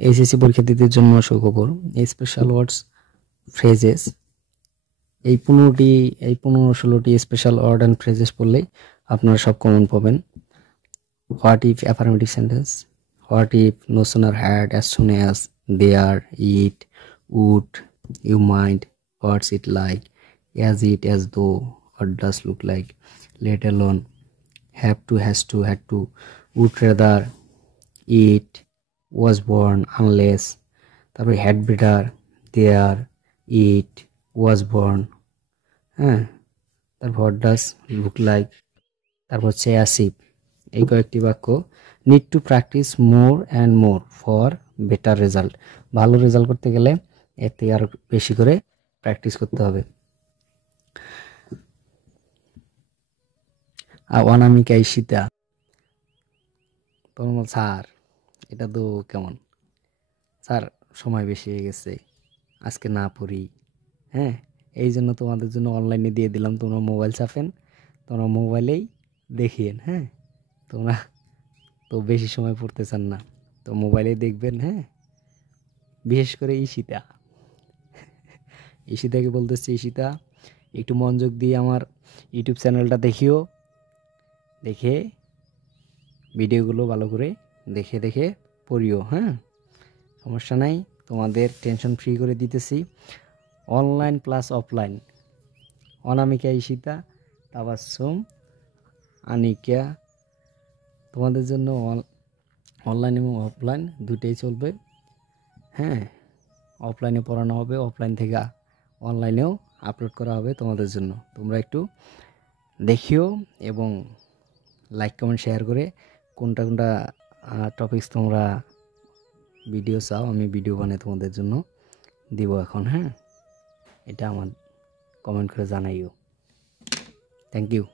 HSC পরীক্ষার্থীদের জন্য সুখবর। স্পেশাল ওয়ার্ডস ফ্রেজেস এই 15-16টি স্পেশাল ওয়ার্ড অ্যান্ড ফ্রেজেস পড়লেই আপনারা সব কমন পাবেন। What if affirmative sentence, what if, no sooner had, as soon as, there, it, would, you mind, what's it like, as it, as though, what does look like, let alone, have to, has to, had to, would rather, it, was born, unless, তারপরে had better, there, it, was born, হ্যাঁ, তারপর what does look like, তারপর হচ্ছে অ্যাসিভ। এই কয়েকটি বাক্য need to practice more and more for better result. ভালো result করতে গেলে এর থেকে আরও বেশি করে প্র্যাকটিস করতে হবে। অনামিকা ঈশিতা তোমার স্যার, এটা তো কেমন স্যার, সময় বেশি হয়ে গেছে, আজকে না পড়ি। হ্যাঁ, এই জন্য তোমাদের জন্য অনলাইনে দিয়ে দিলাম, তোমরা মোবাইল চাপেন, তোমরা মোবাইলেই দেখিয়েন। হ্যাঁ, তোমরা তো বেশি সময় পড়তে চান না, তো মোবাইলেই দেখবেন। হ্যাঁ, বিশেষ করে ঈশিতাকে বলতেছি, ঈশিতা একটু মনোযোগ দিয়ে আমার ইউটিউব চ্যানেলটা দেখিও, দেখে ভিডিওগুলো ভালো করে দেখে দেখে পড়িও। হ্যাঁ, সমস্যা নাই, তোমাদের টেনশন ফ্রি করে দিতেছি। অনলাইন প্লাস অফলাইন, অনামিকা, ঈশিতা, তাবাসসুম, আনিকা, তোমাদের জন্য অনলাইন এবং অফলাইন দুটোই চলবে। হ্যাঁ, অফলাইনে পড়ানো হবে, অফলাইন থেকে অনলাইনেও আপলোড করা হবে তোমাদের জন্য। তোমরা একটু দেখিও এবং লাইক কমেন্ট শেয়ার করে কোনটা কোনটা টপিকস তোমরা ভিডিও চাও, আমি ভিডিও বানিয়ে তোমাদের জন্য দিব এখন। হ্যাঁ, এটা আমার কমেন্ট করে জানাইও। Thank you.